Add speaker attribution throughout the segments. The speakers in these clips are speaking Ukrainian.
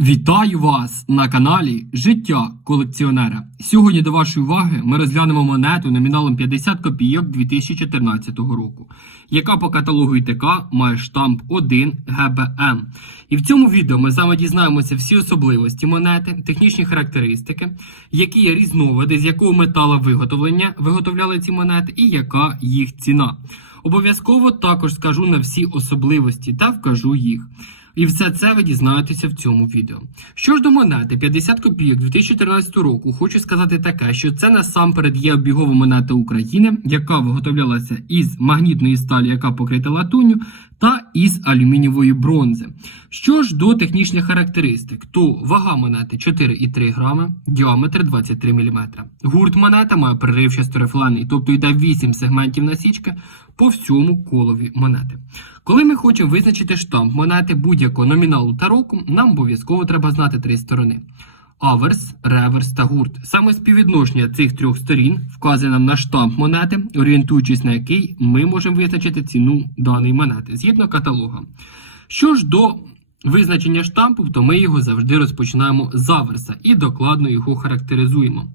Speaker 1: Вітаю вас на каналі Життя колекціонера. Сьогодні до вашої уваги ми розглянемо монету номіналом 50 копійок 2014 року, яка по каталогу ІТК має штамп 1 ГБМ. І в цьому відео ми з вами дізнаємося всі особливості монети, технічні характеристики, які є різновиди, з якого метала виготовлення виготовляли ці монети, і яка їх ціна. Обов'язково також скажу на всі особливості та вкажу їх. І все це ви дізнаєтеся в цьому відео. Що ж до монети 50 копійок 2014 року, хочу сказати таке, що це насамперед є обігова монета України, яка виготовлялася із магнітної сталі, яка покрита латунню, та із алюмінієвої бронзи. Що ж до технічних характеристик, то вага монети 4,3 грами, діаметр 23 мм. Гурт монета має переривчасто рифлений, тобто йде 8 сегментів насічки по всьому колові монети. Коли ми хочемо визначити штамп монети будь-якого номіналу та року, нам обов'язково треба знати три сторони. Аверс, реверс та гурт. Саме співвідношення цих трьох сторін вказує нам на штамп монети, орієнтуючись на який ми можемо визначити ціну даної монети згідно каталога. Що ж до визначення штампу, то ми його завжди розпочинаємо з аверса і докладно його характеризуємо.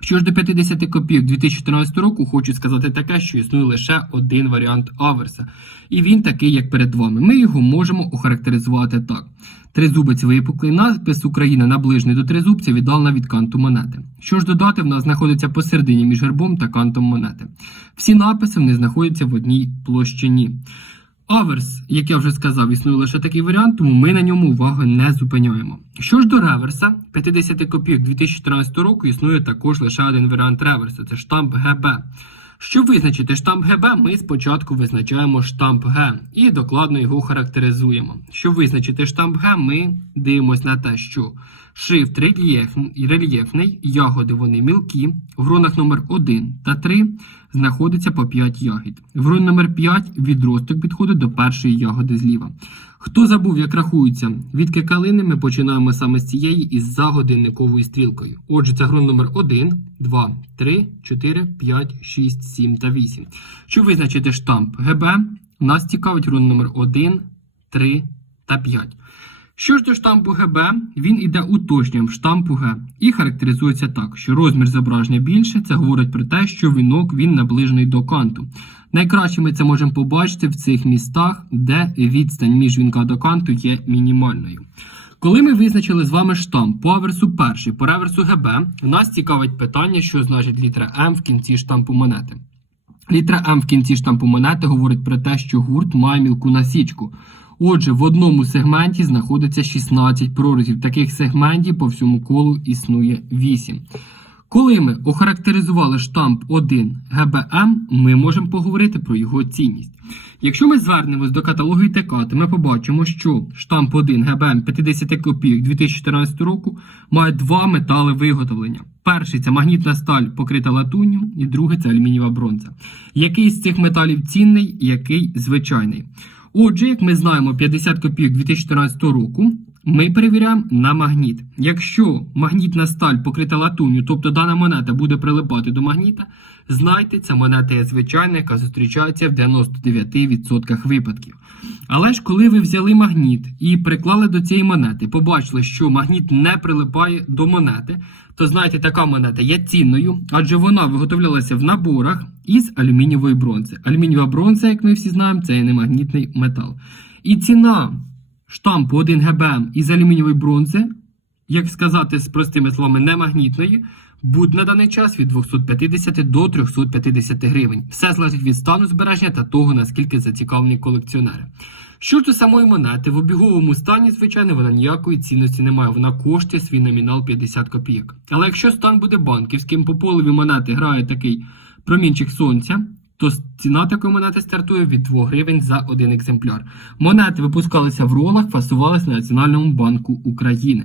Speaker 1: Що ж до 50 копійок 2014 року, хочу сказати таке, що існує лише один варіант аверса. І він такий, як перед вами. Ми його можемо охарактеризувати так. Тризубець випуклий, надпис Україна наближений до тризубця віддалена від канту монети. Що ж додати, в нас знаходиться посередині між гербом та кантом монети. Всі написи вони знаходяться в одній площині. Аверс, як я вже сказав, існує лише такий варіант, тому ми на ньому уваги не зупиняємо. Що ж до реверса, 50 копійок 2014 року існує також лише один варіант реверсу це штамп ГБ. Щоб визначити штамп ГБ, ми спочатку визначаємо штамп Г і докладно його характеризуємо. Щоб визначити штамп Г, ми дивимося на те, що шрифт рельєфний, ягоди вони мілкі, в гронах номер 1 та 3 знаходиться по 5 ягід. В гроні номер 5 відросток підходить до першої ягоди зліва. Хто забув, як рахується відки калини, ми починаємо саме з цієї із за годинниковою стрілкою. Отже, це грунт номер 1, 2, 3, 4, 5, 6, 7 та 8. Щоб визначити штамп ГБ, нас цікавить грунт номер 1, 3 та 5. Що ж до штампу ГБ, він іде уточненням штампу Г і характеризується так, що розмір зображення більше, це говорить про те, що вінок він наближений до канту. Найкраще ми це можемо побачити в цих містах, де відстань між вінка до канту є мінімальною. Коли ми визначили з вами штамп по аверсу перший, по реверсу ГБ, нас цікавить питання, що значить літера М в кінці штампу монети. Літера М в кінці штампу монети говорить про те, що гурт має мілку насічку. Отже, в одному сегменті знаходиться 16 прорізів. Таких сегментів по всьому колу існує 8. Коли ми охарактеризували штамп 1 ГБМ, ми можемо поговорити про його цінність. Якщо ми звернемось до каталогу ІТК, то ми побачимо, що штамп 1 ГБМ 50 копійок 2014 року має два метали виготовлення. Перший це магнітна сталь покрита латунню, і другий це алюмінієва бронза. Який з цих металів цінний, який звичайний. Отже, як ми знаємо, 50 копійок 2014 року ми перевіряємо на магніт. Якщо магнітна сталь покрита латунню, тобто дана монета буде прилипати до магніта, знайте, ця монета є звичайна, яка зустрічається в 99% випадків. Але ж коли ви взяли магніт і приклали до цієї монети, побачили, що магніт не прилипає до монети, то знайте, така монета є цінною, адже вона виготовлялася в наборах із алюмінієвої бронзи. Алюмінієва бронза, як ми всі знаємо, це є немагнітний метал. І ціна штампу 1 ГБМ із алюмінієвої бронзи, як сказати з простими словами, немагнітної, буде на даний час від 250 до 350 гривень. Все залежить від стану збереження та того, наскільки зацікавлені колекціонери. Що ж до самої монети, в обіговому стані, звичайно, вона ніякої цінності не має. Вона коштує свій номінал 50 копійок. Але якщо стан буде банківським, по полові монети грає такий промінчик сонця, то ціна такої монети стартує від 2 гривень за один екземпляр. Монети випускалися в ролах, фасувалися на Національному банку України.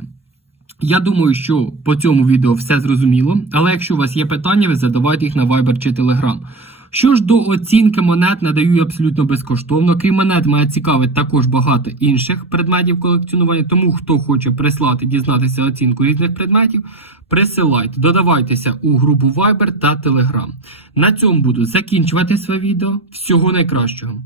Speaker 1: Я думаю, що по цьому відео все зрозуміло, але якщо у вас є питання, ви задавайте їх на Viber чи Telegram. Що ж до оцінки монет надаю абсолютно безкоштовно. Крім монет, мене цікавить також багато інших предметів колекціонування. Тому хто хоче прислати, дізнатися оцінку різних предметів, присилайте, додавайтеся у групу Viber та Telegram. На цьому буду закінчувати своє відео. Всього найкращого.